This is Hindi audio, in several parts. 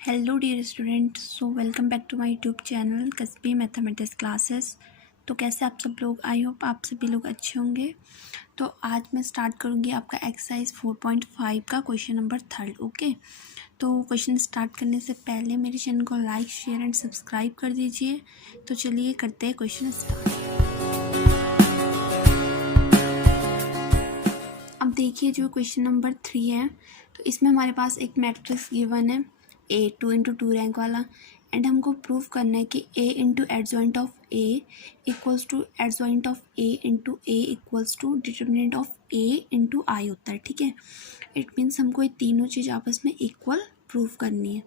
Hello dear student, so welcome back to my YouTube channel कसबी मैथमेटिक्स क्लासेस। तो कैसे आप सब लोग, आई होप आप सभी लोग अच्छे होंगे। तो आज मैं स्टार्ट करूँगी आपका एक्सरसाइज 4.5 का क्वेश्चन नंबर 3। ओके, तो क्वेश्चन स्टार्ट करने से पहले मेरे चैनल को लाइक, शेयर एंड सब्सक्राइब कर दीजिए। तो चलिए करते हैं क्वेश्चन स्टार्ट। अब देखिए जो क्वेश्चन नंबर 3 है, तो इसमें हमारे पास एक मैट्रिक्स गिवन है ए 2 × 2 रैंक वाला, एंड हमको प्रूव करना है कि A into adjoint of A equals to adjoint of A into A equals to determinant of A into I होता है। ठीक है, इट मीन्स हमको ये तीनों चीज़ आपस में इक्वल प्रूव करनी है।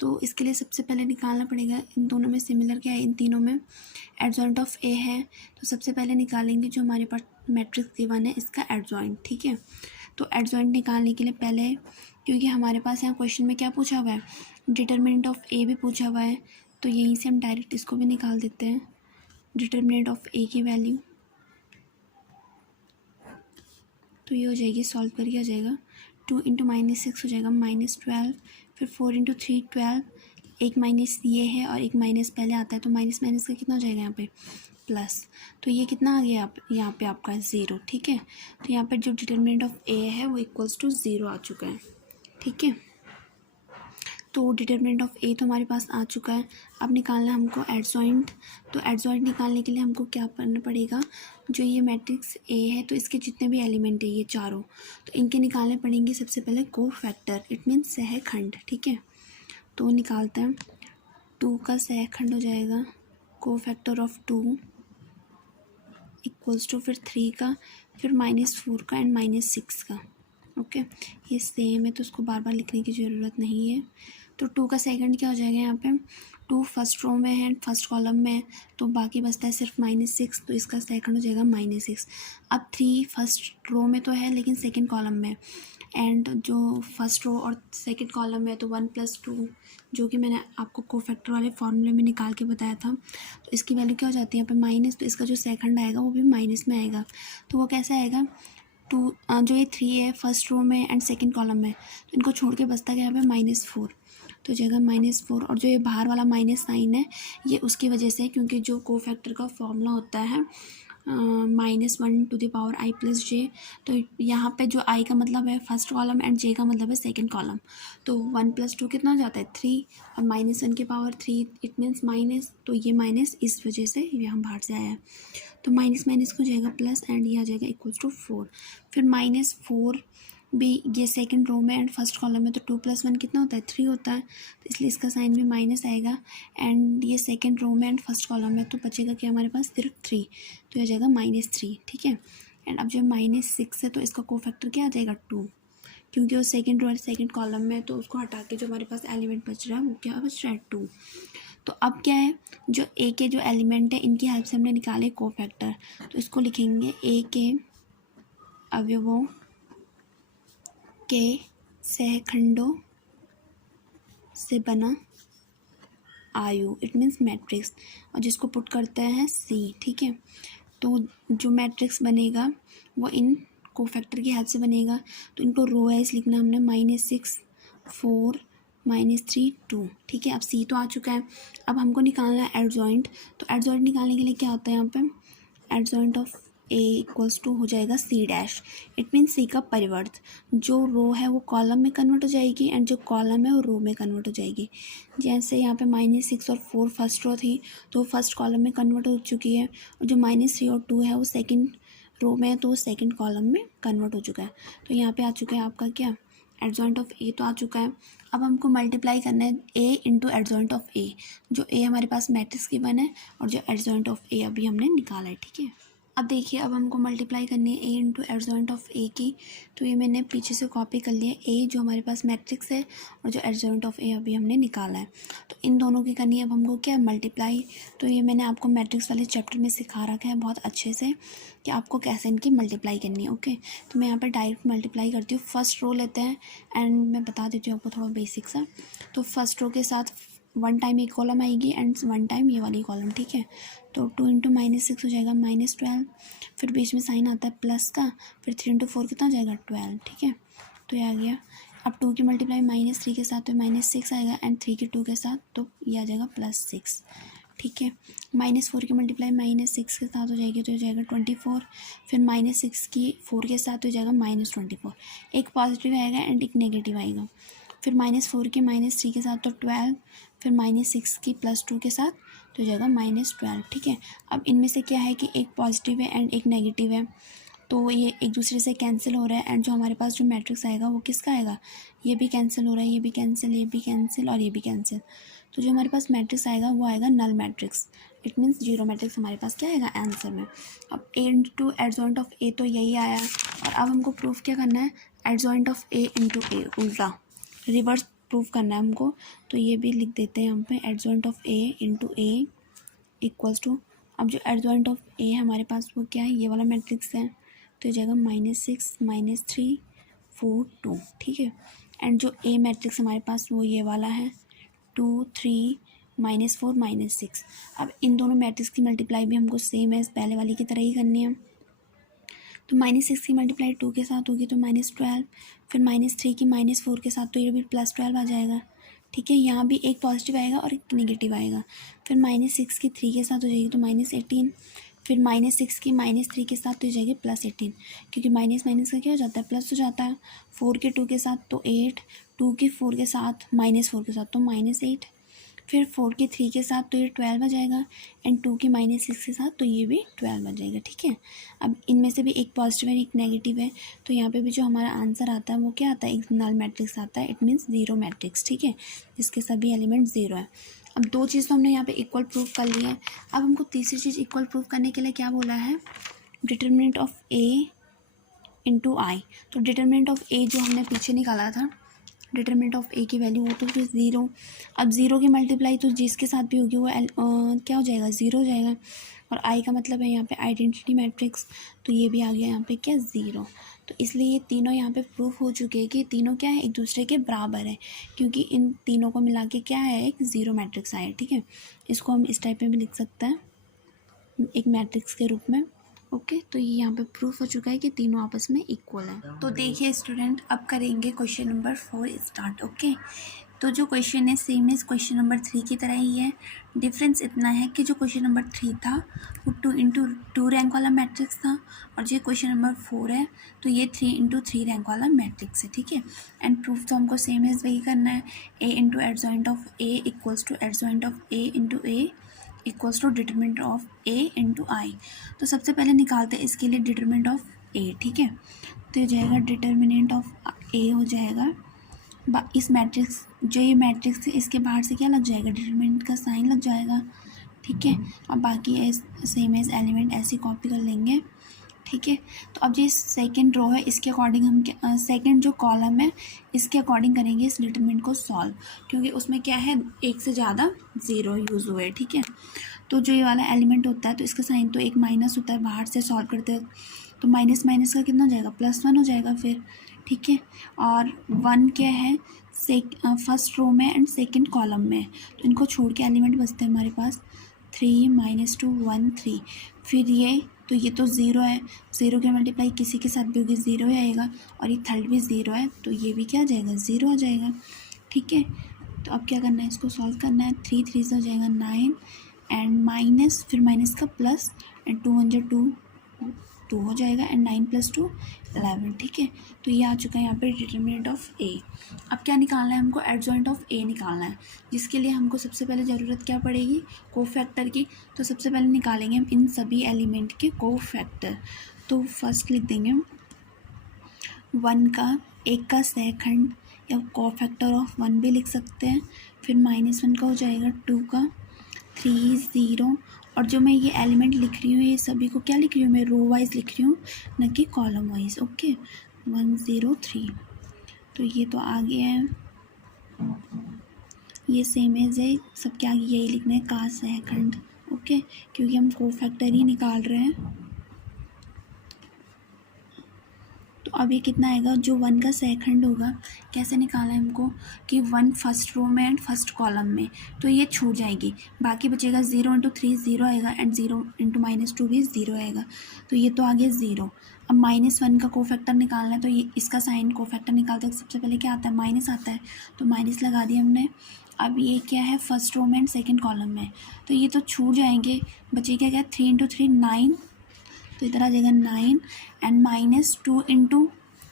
तो इसके लिए सबसे पहले निकालना पड़ेगा इन दोनों में सिमिलर क्या है। इन तीनों में एडजॉइंट ऑफ ए है, तो सबसे पहले निकालेंगे जो हमारे पास मैट्रिक्स गिवन है इसका एडजॉइंट। ठीक है, तो एडजॉइंट निकालने के लिए पहले, क्योंकि हमारे पास यहाँ क्वेश्चन में क्या पूछा हुआ है, डिटर्मिनेंट ऑफ ए भी पूछा हुआ है, तो यहीं से हम डायरेक्ट इसको भी निकाल देते हैं। डिटर्मिनेंट ऑफ ए की वैल्यू तो ये हो जाएगी, सॉल्व करके आ जाएगा 2 × -6 हो जाएगा -12, फिर 4 × 3 12, एक माइनस ये है और एक माइनस पहले आता है, तो माइनस माइनस का कितना हो जाएगा यहाँ पे प्लस। तो ये कितना आ गया यहाँ पे आपका 0। ठीक है, तो यहाँ पर जो डिटर्मिनेंट ऑफ ए है वो इक्वल्स टू 0 आ चुका है। ठीक है, तो डिटर्मिनेंट ऑफ ए तो हमारे पास आ चुका है। अब निकालना है हमको एडजॉइंट। तो एडजॉइंट निकालने के लिए हमको क्या करना पड़ेगा, जो ये मैट्रिक्स ए है तो इसके जितने भी एलिमेंट है ये चारों, तो इनके निकालने पड़ेंगे सबसे पहले कोफैक्टर, इट मीन्स सहखंड। ठीक है, तो निकालते हैं। 2 का सहखंड हो जाएगा कोफैक्टर ऑफ 2 इक्वल्स टू फिर 3 का, फिर -4 का एंड -6 का। ओके, ये सेम है तो उसको बार बार लिखने की ज़रूरत नहीं है। तो 2 का सेकंड क्या हो जाएगा, यहाँ पे 2 फर्स्ट रो में है, फर्स्ट कॉलम में है, तो बाकी बचता है सिर्फ -6, तो इसका सेकंड हो जाएगा -6। अब 3 फर्स्ट रो में तो है लेकिन सेकंड कॉलम में, एंड जो फर्स्ट रो और सेकंड कॉलम में है तो 1 + 2, जो कि मैंने आपको कोफैक्टर वाले फॉर्मूले में निकाल के बताया था, तो इसकी वैल्यू क्या हो जाती है यहाँ पे माइनस, तो इसका जो सेकंड आएगा वो भी माइनस में आएगा। तो वो कैसे आएगा, 2 जो ये 3 है फर्स्ट रो में एंड सेकंड कॉलम में, तो इनको छोड़ के बचता क्या यहाँ पे -4, तो जगह -4, और जो ये बाहर वाला माइनस साइन है ये उसकी वजह से है, क्योंकि जो कोफैक्टर का फॉर्मूला होता है -1 to the power i + j, तो यहाँ पे जो i का मतलब है फर्स्ट कॉलम एंड j का मतलब है सेकंड कॉलम, तो 1 + 2 कितना हो जाता है 3, और -1 की पावर 3, इट मीन्स माइनस, तो ये माइनस इस वजह से यहाँ बाहर से आया है, तो माइनस माइनस को जाएगा प्लस एंड ये आ जाएगा इक्वल्स टू 4। फिर -4 भी ये सेकंड रो में एंड फर्स्ट कॉलम में, तो 2 + 1 कितना होता है 3 होता है, तो इसलिए इसका साइन भी माइनस आएगा, एंड ये सेकंड रो में एंड फर्स्ट कॉलम में, तो बचेगा कि हमारे पास सिर्फ 3, तो ये आ जाएगा -3। ठीक है, एंड अब जो -6 है तो इसका कोफैक्टर क्या आ जाएगा 2, क्योंकि वो सेकंड रो और सेकंड कॉलम में है, तो उसको हटा के जो हमारे पास एलिमेंट बच रहा है वो क्या बच रहा है 2। तो अब क्या है, जो ए के जो एलिमेंट है इनकी हेल्प से हमने निकाले कोफैक्टर, तो इसको लिखेंगे ए के अवयवों के सहखंडों से बना आयु, इट मीन्स मैट्रिक्स, और जिसको पुट करते हैं सी। ठीक है, तो जो मैट्रिक्स बनेगा वो इन कोफैक्टर की हेल्प से बनेगा, तो इनको रो वाइज लिखना हमने -6 4 -3 2। ठीक है, अब सी तो आ चुका है, अब हमको निकालना है एडजॉइंट। तो एडजॉइंट निकालने के लिए क्या होता है, यहाँ पे adjoint of A equals to हो जाएगा C', इट मीन्स सी का परिवर्त, जो रो है वो कॉलम में कन्वर्ट हो जाएगी एंड जो कॉलम है वो रो में कन्वर्ट हो जाएगी। जैसे यहाँ पे -6 और 4 फर्स्ट रो थी तो फर्स्ट कॉलम में कन्वर्ट हो चुकी है, और जो -3 और 2 है वो सेकंड रो में है तो वो सेकंड कॉलम में कन्वर्ट हो चुका है। तो यहाँ पे आ चुका है आपका क्या, एडजॉइंट ऑफ ए तो आ चुका है। अब हमको मल्टीप्लाई करना है ए इंटू एडजॉइंट ऑफ ए, जो ए हमारे पास मैट्रिक्स गिवन है और जो एडजॉइंट ऑफ ए अभी हमने निकाला है। ठीक है, अब देखिए अब हमको मल्टीप्लाई करनी है ए इंटू एडजॉइंट ऑफ ए की, तो ये मैंने पीछे से कॉपी कर लिया, ए जो हमारे पास मैट्रिक्स है और जो एडजॉइंट ऑफ ए अभी हमने निकाला है, तो इन दोनों की करनी है अब हमको क्या, मल्टीप्लाई। तो ये मैंने आपको मैट्रिक्स वाले चैप्टर में सिखा रखा है बहुत अच्छे से कि आपको कैसे इनकी मल्टीप्लाई करनी है। ओके, तो मैं यहाँ पर डायरेक्ट मल्टीप्लाई करती हूँ। फर्स्ट रो लेते हैं एंड मैं बता देती हूँ आपको थोड़ा बेसिक सा। तो फर्स्ट रो के साथ 1 टाइम एक कॉलम आएगी एंड 1 टाइम ये वाली कॉलम। ठीक है, तो 2 × -6 हो जाएगा -12, फिर बीच में साइन आता है प्लस का, फिर 3 × 4 कितना हो जाएगा 12। ठीक है, तो ये आ गया, अब 2 की मल्टीप्लाई -3 के साथ तो -6 आएगा एंड 3 के 2 के साथ तो ये आ जाएगा +6, ठीक है। -4 की मल्टीप्लाई -6 के साथ हो जाएगी तो हो जाएगा 24, फिर -6 की 4 के साथ हो जाएगा -24, एक पॉजिटिव आएगा एंड एक नेगेटिव आएगा, फिर -4 की -3 के साथ तो 12, फिर -6 की +2 के साथ तो हो जाएगा -12, ठीक है। अब इनमें से क्या है कि एक पॉजिटिव है एंड एक नेगेटिव है, तो ये एक दूसरे से कैंसिल हो रहा है एंड जो हमारे पास जो मैट्रिक्स आएगा वो किसका आएगा, ये भी कैंसिल हो रहा है, ये भी कैंसिल, ये भी कैंसिल और ये भी कैंसिल, तो जो हमारे पास मैट्रिक्स आएगा वो आएगा null matrix, it means zero matrix हमारे पास क्या आएगा आंसर में। अब A into adjoint of A तो यही आया और अब हमको प्रूफ क्या करना है, एडजॉइंट ऑफ ए इंटू ए, उल्टा रिवर्स प्रूफ करना है हमको, तो ये भी लिख देते हैं यहाँ पे, adjoint of A into A equals to, अब जो एडजॉइंट ऑफ ए है हमारे पास वो क्या है, ये वाला मैट्रिक्स है, तो हो जाएगा -6 -3 4 2, ठीक है। एंड जो ए मैट्रिक्स हमारे पास वो ये वाला है 2 3 -4 -6। अब इन दोनों मैट्रिक्स की मल्टीप्लाई भी हमको सेम है पहले वाली की तरह ही करनी है, तो -6 की मल्टीप्लाई 2 के साथ होगी तो -12, फिर -3 की -4 के साथ तो ये भी +12 आ जाएगा, ठीक है। यहाँ भी एक पॉजिटिव आएगा और एक नेगेटिव आएगा, फिर -6 की 3 के साथ हो जाएगी तो -18, फिर -6 की -3 के साथ तो हो जाएगी +18, क्योंकि माइनस माइनस का क्या हो जाता है प्लस हो जाता है, 4 के 2 के साथ तो 8, 2 के 4 के साथ -4 के साथ तो -8, फिर 4 की 3 के साथ तो ये 12 आ जाएगा एंड 2 की -6 के साथ तो ये भी 12 आ जाएगा, ठीक है। अब इनमें से भी एक पॉजिटिव है एक नेगेटिव है, तो यहाँ पे भी जो हमारा आंसर आता है वो क्या आता है, एक नल मैट्रिक्स आता है, इट मीन्स जीरो मैट्रिक्स, ठीक है, जिसके सभी एलिमेंट ज़ीरो है। अब दो चीज़ तो हमने यहाँ पे इक्वल प्रूफ कर ली है, अब हमको तीसरी चीज़ इक्वल प्रूफ करने के लिए क्या बोला है, determinant of A into I. तो डिटरमिनेंट ऑफ ए जो हमने पीछे निकाला था, डिटरमिनेंट ऑफ ए की वैल्यू वो तो फिर ज़ीरो, अब ज़ीरो की मल्टीप्लाई तो जिसके साथ भी होगी वो क्या हो जाएगा, ज़ीरो हो जाएगा, और आई का मतलब है यहाँ पे आइडेंटिटी मैट्रिक्स, तो ये भी आ गया यहाँ पे क्या, ज़ीरो। तो इसलिए ये तीनों यहाँ पे प्रूफ हो चुके हैं कि तीनों क्या है, एक दूसरे के बराबर है, क्योंकि इन तीनों को मिला के क्या है, एक ज़ीरो मैट्रिक्स आया, ठीक है। इसको हम इस टाइप में भी लिख सकते हैं एक मैट्रिक्स के रूप में, ओके। तो ये यहाँ पे प्रूफ हो चुका है कि तीनों आपस में इक्वल है। तो देखिए स्टूडेंट, अब करेंगे क्वेश्चन नंबर 4 स्टार्ट, ओके। तो जो क्वेश्चन है सेम इज क्वेश्चन नंबर 3 की तरह ही है, डिफरेंस इतना है कि जो क्वेश्चन नंबर 3 था वो 2 इंटू 2 रैंक वाला मैट्रिक्स था, और जो क्वेश्चन नंबर 4 है तो ये 3 इंटू 3 रैंक वाला मैट्रिक्स है, ठीक है। एंड प्रूफ तो हमको सेम इज वही करना है, A into adjoint of A equals to adjoint of A into A equals to determinant of A into I. तो सबसे पहले निकालते हैं इसके लिए डिटरमिनेंट ऑफ ए, ठीक है। तो ये जाएगा डिटरमिनेंट ऑफ ए हो जाएगा इस मैट्रिक्स, जो ये मैट्रिक्स है इसके बाहर से क्या लग जाएगा, डिटरमिनेंट का साइन लग जाएगा, ठीक है। अब बाकी सेम एज एलिमेंट ऐसे कॉपी कर लेंगे, ठीक है। तो अब ये सेकंड रो है, इसके अकॉर्डिंग हम सेकंड जो कॉलम है इसके अकॉर्डिंग करेंगे इस डिटरमिनेंट को सॉल्व, क्योंकि उसमें क्या है, एक से ज़्यादा ज़ीरो यूज़ हुए, ठीक है। तो जो ये वाला एलिमेंट होता है तो इसका साइन तो एक माइनस होता है, बाहर से सॉल्व करते हैं तो माइनस माइनस का कितना हो जाएगा, +1 हो जाएगा फिर, ठीक है। और 1 क्या है फर्स्ट रो में एंड सेकंड कॉलम में, तो इनको छोड़ के एलिमेंट बचते हैं हमारे पास 3 -2 1 3, फिर ये तो ज़ीरो है, ज़ीरो की मल्टीप्लाई किसी के साथ भी होगी ज़ीरो ही आएगा, और ये थर्ड भी ज़ीरो है तो ये भी क्या आ जाएगा, ज़ीरो आ जाएगा, ठीक है। तो अब क्या करना है, इसको सॉल्व करना है, 3 3 से हो जाएगा 9 एंड माइनस, फिर माइनस का प्लस एंड 2 1 2 2 हो जाएगा एंड 9 + 2 11, ठीक है। तो ये आ चुका है यहाँ पे डिटरमिनेंट ऑफ ए। अब क्या निकालना है हमको, एडजॉइंट ऑफ ए निकालना है, जिसके लिए हमको सबसे पहले ज़रूरत क्या पड़ेगी, कोफैक्टर की। तो सबसे पहले निकालेंगे हम इन सभी एलिमेंट के कोफैक्टर। तो फर्स्ट लिख देंगे 1 का, एक का सेकंड या कोफैक्टर ऑफ 1 भी लिख सकते हैं, फिर -1 का हो जाएगा 2 का, 3 0, और जो मैं ये एलिमेंट लिख रही हूँ ये सभी को क्या लिख रही हूँ, मैं रो वाइज लिख रही हूँ न कि कॉलम वाइज, ओके। 1 0 3, तो ये तो आ गया है, ये सेम एज है, सबके आगे यही लिखना है का सेकंड, ओके, क्योंकि हम कोफैक्टर ही निकाल रहे हैं। तो अब ये कितना आएगा, जो 1 का सेकंड होगा, कैसे निकाला है हमको कि 1 फर्स्ट रो में एंड फर्स्ट कॉलम में, तो ये छूट जाएगी, बाकी बचेगा 0 इंटू 3 0 आएगा एंड 0 इंटू -2 भी 0 आएगा, तो ये तो आ गया 0। अब -1 का कोफैक्टर निकालना है, तो ये इसका साइन कोफैक्टर निकालते हैं सबसे पहले क्या आता है, माइनस आता है, तो माइनस लगा दिया हमने। अब ये क्या है, फर्स्ट रो में एंड सेकेंड कॉलम में, तो ये तो छूट जाएंगे, बचेगा क्या 3 इंटू 3 9, तो इधर आ जाएगा 9 एंड -2 इंटू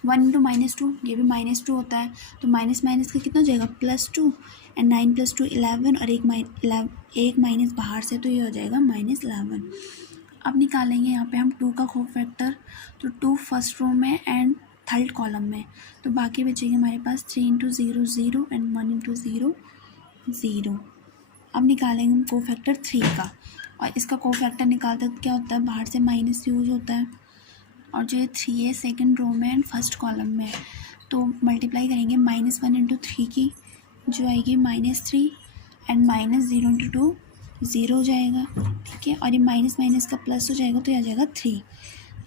1 इंटू -2, ये भी -2 होता है, तो माइनस माइनस का कितना हो जाएगा +2 एंड 9 + 2 11 और एक माइनस बाहर से, तो ये हो जाएगा -11। अब निकालेंगे यहाँ पे हम 2 का कोफैक्टर, तो 2 फर्स्ट रो में एंड थर्ड कॉलम में, तो बाकी बचेंगे हमारे पास 3 इंटू 0 0 एंड 1 इंटू 0 0। अब निकालेंगे हम कोफैक्टर 3 का, और इसका कोफैक्टर निकालते तो क्या होता है, बाहर से माइनस यूज होता है, और जो ये 3 है सेकंड रो में एंड फर्स्ट कॉलम में, तो मल्टीप्लाई करेंगे -1 इंटू 3 की, जो आएगी -3 एंड -0 इंटू 2 0 हो जाएगा, ठीक है, और ये माइनस माइनस का प्लस हो जाएगा, तो ये आ जाएगा 3।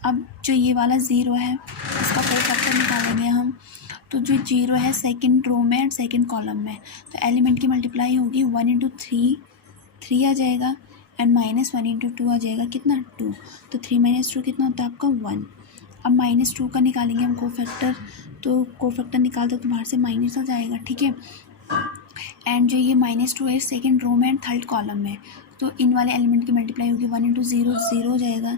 अब जो ये वाला 0 है इसका कोफैक्टर निकालेंगे हम, तो जो 0 है सेकंड रो में एंड सेकंड कॉलम में, तो एलिमेंट की मल्टीप्लाई होगी 1 इंटू 3 आ जाएगा एंड -1 इंटू 2 आ जाएगा कितना 2, तो 3 - 2 कितना होता है आपका 1। अब -2 का निकालेंगे हम कोफैक्टर, तो कोफैक्टर निकालते तो बाहर से माइनस आ जाएगा, ठीक है, एंड जो ये -2 है सेकंड रो में एंड थर्ड कॉलम में, तो इन वाले एलिमेंट की मल्टीप्लाई होगी 1 इंटू 0 0 हो जाएगा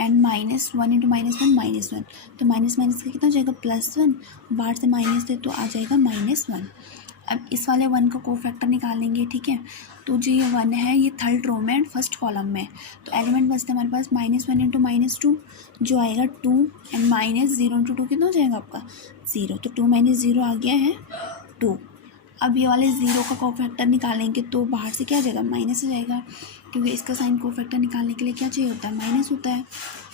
एंड -1 इंटू -1 -1, तो माइनस माइनस का कितना हो जाएगा +1, बाहर से माइनस है तो आ जाएगा -1। अब इस वाले 1 का कोफैक्टर निकालेंगे, ठीक है, तो जो ये 1 है ये थर्ड रो में एंड फर्स्ट कॉलम में, तो एलिमेंट बचते हैं हमारे पास -1 इंटू -2 जो आएगा 2 एंड -0 इंटू 2 कितना हो जाएगा आपका 0, तो 2 - 0 आ गया है 2। अब ये वाले 0 का कोफैक्टर निकालेंगे तो बाहर से क्या आ जाएगा माइनस हो जाएगा, क्योंकि इसका साइन कोफैक्टर निकालने के लिए क्या चाहिए होता है माइनस होता है,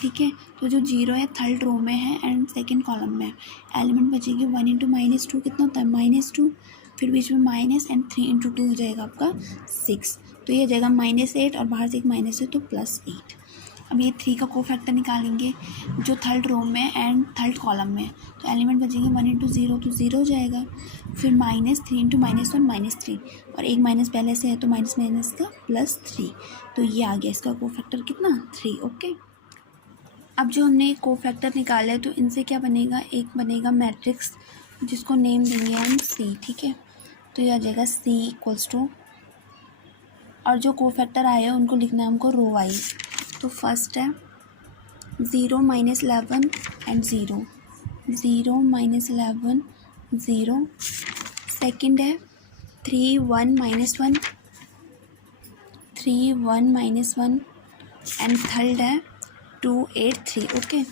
ठीक है, तो जो 0 है थर्ड रो में है एंड सेकंड कॉलम में, एलिमेंट बचेगी 1 इंटू -2 कितना होता है -2, फिर बीच में माइनस एंड 3 इंटू 2 हो जाएगा आपका 6, तो ये हो जाएगा -8 और बाहर से एक माइनस है तो +8। अब ये 3 का कोफैक्टर निकालेंगे जो थर्ड रो में एंड थर्ड कॉलम में, तो एलिमेंट बचेंगे 1 इंटू 0 तो 0 हो जाएगा, फिर -3 इंटू -1 -3, और एक माइनस पहले से है तो माइनस माइनस का +3, तो ये आ गया इसका कोफैक्टर कितना 3। ओके, अब जो हमने कोफैक्टर निकाला है तो इनसे क्या बनेगा, एक बनेगा मैट्रिक्स जिसको नेम देंगे हम C, ठीक है, तो ये आ जाएगा C इक्वल्स टू, और जो कोफैक्टर आए हैं उनको लिखना है हमको रो वाइज, तो फर्स्ट है 0 - 11 एंड 0 0 - 11 0, सेकंड है 3 1 - 1 3 1 - 1 एंड थर्ड है 2 8 3। ओके,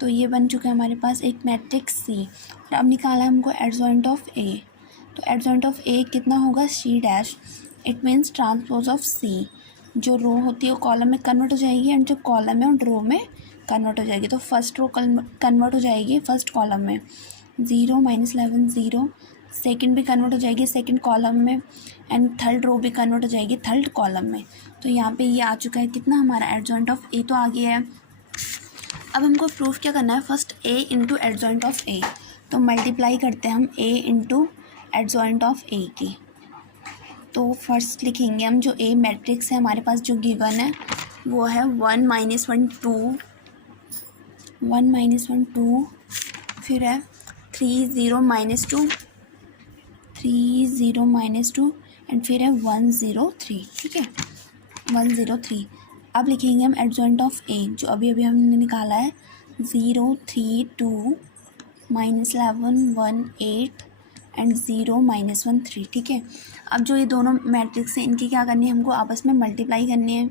तो ये बन चुका है हमारे पास एक मैट्रिक्स C, और अब निकाला हमको एडजॉइंट ऑफ A, तो एडजॉइंट ऑफ A कितना होगा C', it means transpose of C, जो रो होती है वो कॉलम में कन्वर्ट हो जाएगी एंड जो कॉलम है वो रो में कन्वर्ट हो जाएगी, तो फर्स्ट रो कन्वर्ट हो जाएगी फर्स्ट कॉलम में 0 - 11 0, सेकंड भी कन्वर्ट हो जाएगी सेकंड कॉलम में एंड थर्ड रो भी कन्वर्ट हो जाएगी थर्ड कॉलम में, तो यहाँ पे ये आ चुका है कितना हमारा एडजॉइंट ऑफ A तो आ गया है। अब हमको प्रूफ क्या करना है, first A into adjoint of A, तो मल्टीप्लाई करते हैं हम A into adjoint of A की, तो फर्स्ट लिखेंगे हम जो A मैट्रिक्स है हमारे पास जो गिवन है वो है 1 - 1 2 1 - 1 2, फिर है 3 0 - 2 3 0 - 2 एंड फिर है 1 0 3, ठीक है 1 0 3। अब लिखेंगे हम एडजॉइंट ऑफ A जो अभी अभी हमने निकाला है 0 3 2 -11 1 8 एंड 0 - 1 3, ठीक है। अब जो ये दोनों मैट्रिक्स हैं इनकी क्या करनी है, हमको आपस में मल्टीप्लाई करनी है,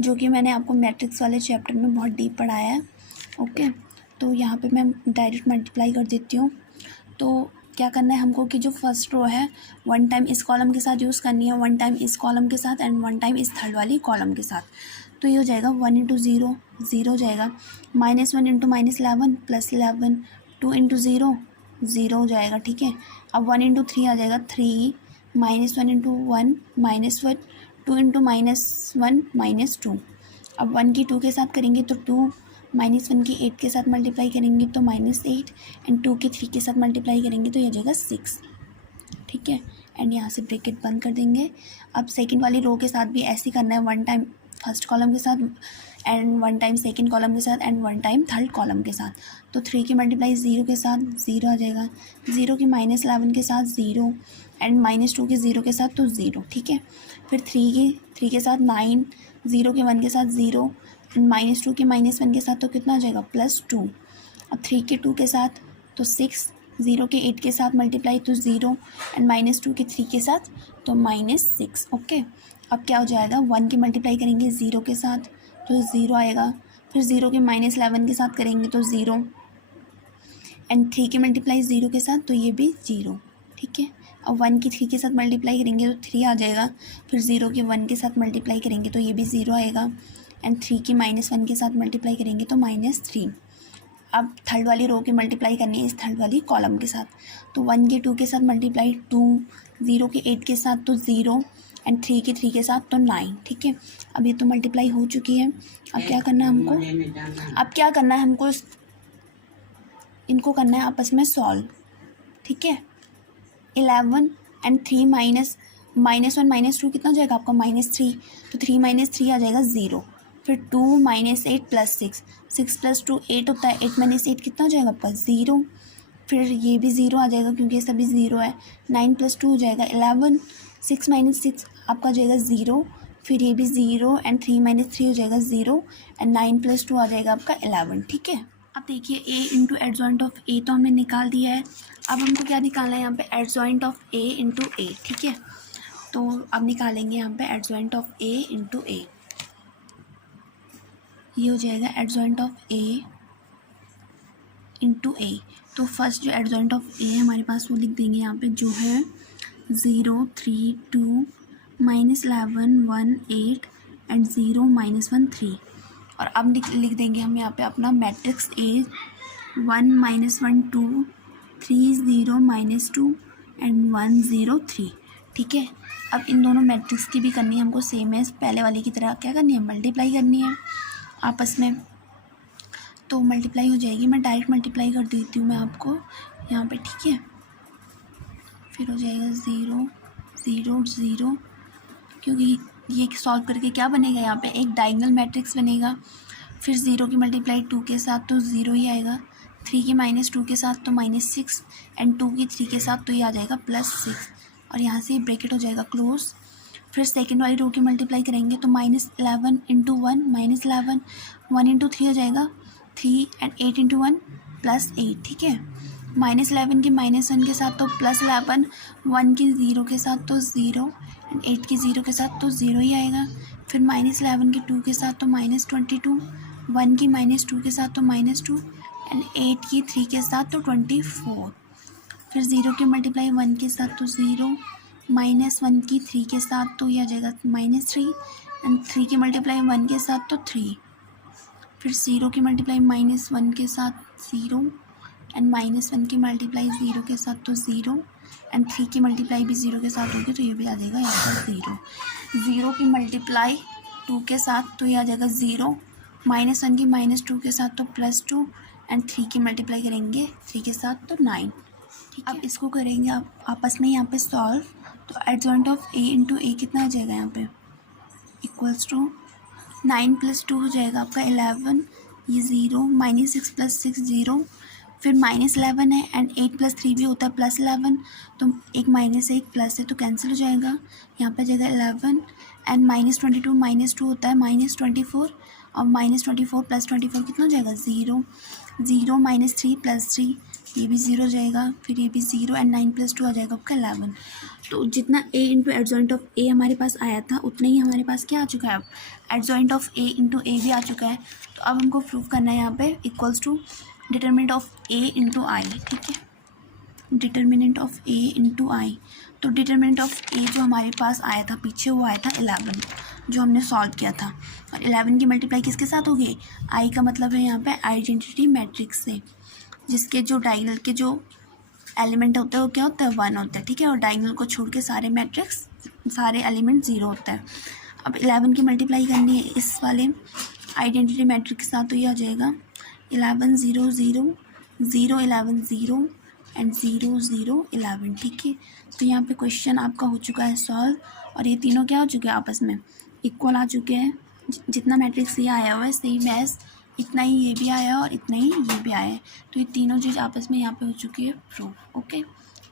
जो कि मैंने आपको मैट्रिक्स वाले चैप्टर में बहुत डीप पढ़ाया है। ओके, तो यहाँ पे मैं डायरेक्ट मल्टीप्लाई कर देती हूँ। तो क्या करना है हमको कि जो फर्स्ट रो है 1 टाइम इस कॉलम के साथ यूज़ करनी है, 1 टाइम इस कॉलम के साथ एंड 1 टाइम इस थर्ड वाली कॉलम के साथ, तो ये हो जाएगा 1 इंटू 0 0 हो जाएगा, -1 इंटू -11 +11 2 इंटू 0 0 हो जाएगा, ठीक है। अब 1 इंटू 3 आ जाएगा 3 -1 इंटू 1 -1 2 इंटू -1 -2, अब 1 की 2 के साथ करेंगे तो 2 -1 की 8 के साथ मल्टीप्लाई करेंगे तो -8, एंड 2 के 3 के साथ मल्टीप्लाई करेंगे तो ये आ जाएगा 6, ठीक है। एंड यहाँ से ब्रैकेट बंद कर देंगे। अब सेकंड वाली रो के साथ भी ऐसे ही करना है, 1 टाइम फर्स्ट कॉलम के साथ एंड 1 टाइम सेकंड कॉलम के साथ एंड 1 टाइम थर्ड कॉलम के साथ। तो 3 की मल्टीप्लाई 0 के साथ 0 आ जाएगा, 0 की -11 के साथ 0 एंड -2 के 0 के साथ तो 0, ठीक है। फिर 3 के साथ 9, 0 के 1 के साथ 0 एंड -2 के -1 के साथ तो कितना आ जाएगा +2। अब 3 के 2 के साथ तो 6, 0 के 8 के साथ मल्टीप्लाई तो 0 एंड -2 के 3 के साथ तो -6, ओके। अब क्या हो जाएगा, 1 की मल्टीप्लाई करेंगे 0 के साथ तो 0 आएगा, फिर 0 के -11 के साथ करेंगे तो 0 एंड 3 की मल्टीप्लाई 0 के साथ तो ये भी 0, ठीक है। अब 1 की 3 के साथ मल्टीप्लाई करेंगे तो 3 आ जाएगा, फिर 0 के 1 के साथ मल्टीप्लाई करेंगे तो ये भी 0 आएगा एंड 3 की -1 के साथ मल्टीप्लाई करेंगे तो -3। अब थर्ड वाली रो की मल्टीप्लाई करनी है इस थर्ड वाली कॉलम के साथ, तो 1 के 2 के साथ मल्टीप्लाई 2, 0 के 8 के साथ तो 0 एंड 3 के 3 के साथ तो 9, ठीक है। अब ये तो मल्टीप्लाई हो चुकी है। अब क्या करना है हमको, इनको करना है आपस में सॉल्व, ठीक है। 11 एंड 3 -1 -2 कितना हो जाएगा आपका -3, तो 3 - 3 आ जाएगा 0, फिर 2 -8 + 6, 6 + 2 8 होता है, 8 - 8 कितना हो जाएगा आपका 0, फिर ये भी 0 आ जाएगा क्योंकि ये सभी 0 है। 9 + 2 हो जाएगा 11, 6 - 6 आपका हो जाएगा 0, फिर ये भी 0 एंड 3 - 3 हो जाएगा 0 एंड 9 + 2 आ जाएगा आपका 11, ठीक है। अब देखिए a into adjoint of a तो हमने निकाल दिया है। अब हमको क्या निकालना है यहाँ पे, adjoint of a into a, ठीक है। तो अब निकालेंगे यहाँ पे adjoint of a into a, ये हो जाएगा adjoint of a into a। तो फर्स्ट जो एडजॉइंट ऑफ a है हमारे पास वो लिख देंगे यहाँ पे, जो है 0 3 2 -11 1 8 एंड 0 -1 3। और अब लिख देंगे हम यहाँ पे अपना मैट्रिक्स A, 1 -1 2 3 0 -2 एंड 1 0 3, ठीक है। अब इन दोनों मैट्रिक्स की भी करनी है हमको सेम है पहले वाली की तरह, क्या करनी है, मल्टीप्लाई करनी है आपस में। तो मल्टीप्लाई हो जाएगी, मैं डायरेक्ट मल्टीप्लाई कर देती हूँ मैं आपको यहाँ पे, ठीक है। फिर हो जाएगा 0 0 0, क्योंकि ये सॉल्व करके क्या बनेगा यहाँ पे, एक डायगोनल मैट्रिक्स बनेगा। फिर 0 की मल्टीप्लाई 2 के साथ तो 0 ही आएगा, 3 की -2 के साथ तो -6 एंड 2 की 3 के साथ तो ये आ जाएगा +6, और यहाँ से ब्रैकेट हो जाएगा क्लोज। फिर सेकंड वाली रो की मल्टीप्लाई करेंगे तो -11 इंटू 1 -11, 1 इंटू 3 हो जाएगा 3 एंड 8 इंटू 1 +8, ठीक है। -11 की -1 के साथ तो +11, 1 की 0 के साथ तो 0 एंड 8 की 0 के साथ तो 0 ही आएगा। फिर -11 की 2 के साथ तो -22, 1 की -2 के साथ तो -2 एंड 8 की 3 के साथ तो 24। फिर 0 की मल्टीप्लाई 1 के साथ तो 0, -1 की 3 के साथ तो यह आ जाएगा -3 एंड 3 की मल्टीप्लाई 1 के साथ तो 3। फिर 0 की मल्टीप्लाई -1 के साथ 0 एंड -1 की मल्टीप्लाई 0 के साथ तो 0 एंड 3 की मल्टीप्लाई भी 0 के साथ होगी तो ये भी आ जाएगा यहाँ पर 0। 0 की मल्टीप्लाई 2 के साथ तो ये आ जाएगा 0, -1 की -2 के साथ तो +2 एंड 3 की मल्टीप्लाई करेंगे 3 के साथ तो 9, ठीक है। अब इसको करेंगे आप आपस में यहाँ पे सॉल्व, तो adjoint of a into a कितना आ जाएगा यहाँ पे, इक्वल्स टू 9 + 2 हो जाएगा आपका 11, ये 0 -6 + 6 0, फिर -11 है एंड 8 + 3 भी होता है +11, तो एक -1 प्लस है तो कैंसिल हो जाएगा, यहाँ पे जगह 11 एंड -22 -2 होता है -24, और -24 + 24 कितना हो जाएगा 0 0 -3 + 3, ये भी 0 हो जाएगा, फिर ये भी 0 एंड 9 + 2 आ जाएगा आपका 11। तो जितना a into adjoint of a हमारे पास आया था उतना ही हमारे पास क्या आ चुका है, अब adjoint of a into a भी आ चुका है। तो अब हमको प्रूव करना है यहाँ पे equals to determinant of a into I, ठीक है, determinant of a into I. तो डिटर्मिनेंट ऑफ a जो हमारे पास आया था पीछे वो आया था 11 जो हमने सॉल्व किया था, और 11 की मल्टीप्लाई किसके साथ हो गई, आई का मतलब है यहाँ पे आइडेंटिटी मैट्रिक्स से, जिसके जो डायगोनल के जो एलिमेंट होता है वो क्या होता है 1 होता है, ठीक है, और डायगोनल को छोड़ के सारे मैट्रिक्स सारे एलिमेंट 0 होता है। अब 11 की मल्टीप्लाई करनी है इस वाले आइडेंटिटी मैट्रिक्स के साथ तो ये आ जाएगा 11 0 0 0 11 0 एंड 0 0 11, ठीक है। तो यहाँ पे क्वेश्चन आपका हो चुका है सॉल्व, और ये तीनों क्या हो चुके हैं, आपस में इक्वल आ चुके हैं। जितना मैट्रिक्स ये आया हुआ है सेम एज इतना ही ये भी आया है और इतना ही ये भी आया है, तो ये तीनों चीज़ आपस में यहाँ पे हो चुकी है proof. Okay,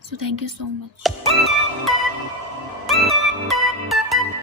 so thank you so much.